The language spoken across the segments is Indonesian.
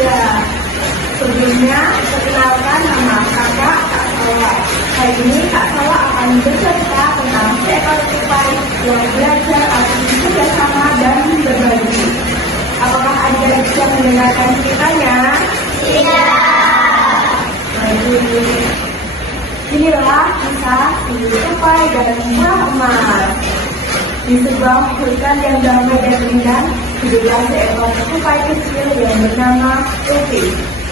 Ya, sebelumnya perkenalkan nama kakak Kak Sawa. Hari ini Kak Sawa akan bercerita tentang seekor tupai yang belajar arti kerjasama dan berbagi. Apakah adik-adik bisa mendengarkan ceritanya? Iya. Baik. Inilah kisah si tupai dan buah emas. Di sebuah hutan yang damai dan indah, hiduplah seekor tupai kecil yang bernama Tupi.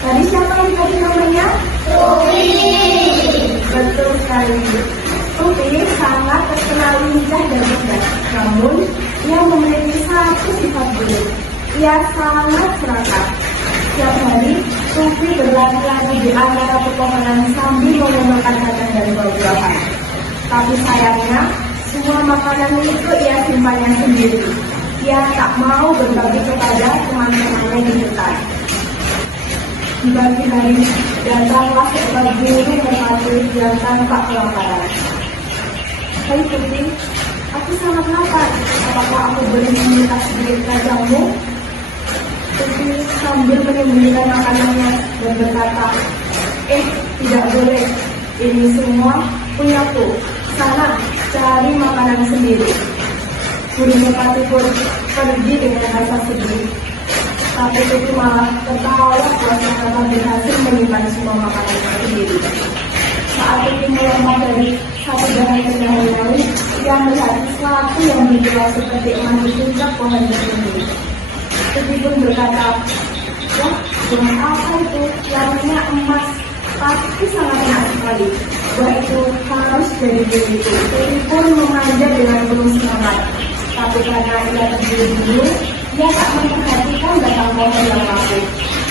Tadi siapa yang tadi namanya? Tupi. Betul sekali. Tupi sangat terkenal lincah dan cerdas. Namun, ia memiliki satu sifat buruk. Ia sangat serakah. Setiap hari, Tupi berlari-lari di antara pepohonan sambil memakan kacang dan buah-buahan. Tapi sayangnya, semua makanan itu ia simpannya sendiri. Ia tak mau berbagi kepada teman-temannya di hutan. Di pagi hari, datanglah seekor burung merpati yang tampak kelaparan. Hai Tupi, aku sangat lapar. Apakah aku boleh meminta sedikit kacangmu? Tupi sambil menyembunyikan makanannya dan berkata, tidak boleh. Ini semua punyaku. Sana, cari makanan sendiri. Burung merpati pun pergi dengan rasa sedih. Tapi Tupi malah tertawa karena berhasil menyimpan semua makanannya sendiri. Saat Tupi melompat dari satu dahan ke dahan lain, ia melihat sesuatu yang berkilau seperti emas di puncak pohon tersebut. Tupi pun berkata, wah, buah apa itu? Warnanya emas, pasti sangat enak sekali. Buah itu harus jadi milikku. Tupi pun memanja dengan penuh semangat. Tapi karena ia terburu-buru, ia tak memperhatikan batang pohon yang rapuh.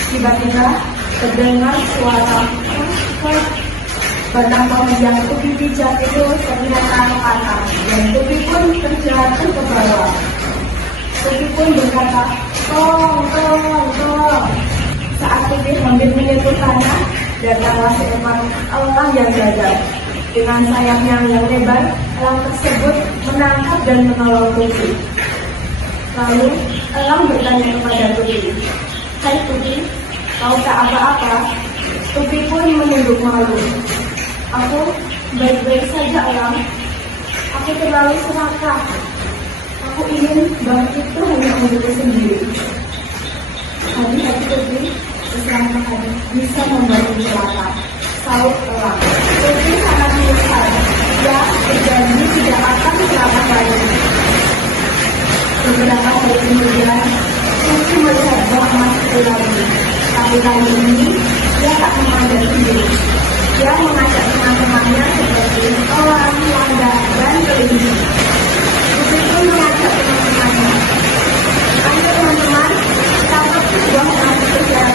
Tiba-tiba terdengar suara batang pohon yang Tupi pijak itu ternyata patah, dan Tupi pun terjatuh ke bawah. Tupi pun berkata, tolong. Saat Tupi hampir menyentuh tanah, datanglah seekor elang yang gagah. Dengan sayapnya yang lebar, elang tersebut menangkap dan menolong Tupi. Lalu, elang bertanya kepada Tupi, hai Tupi, kau tak apa-apa? Tupi pun menunduk malu. Aku baik-baik saja, elang. Aku terlalu serakah. Aku ingin bahwa itu hanya untukku sendiri. Hati-hati Tupi, keserakahan bisa membuatmu celaka. Saut elang. Tupi sangat menyesal. Dia berjanji tidak akan celaka lagi. Beberapa hari kemudian, Tupi melihat buah emas itu lagi. Tapi kali ini, dia tak memandang sendiri. Dia mengajak teman-temannya seperti elang, landak, dan kelinci. Tupi pun mengajak teman-temannya. Ayo teman-teman, kita pergi buah emas itu secara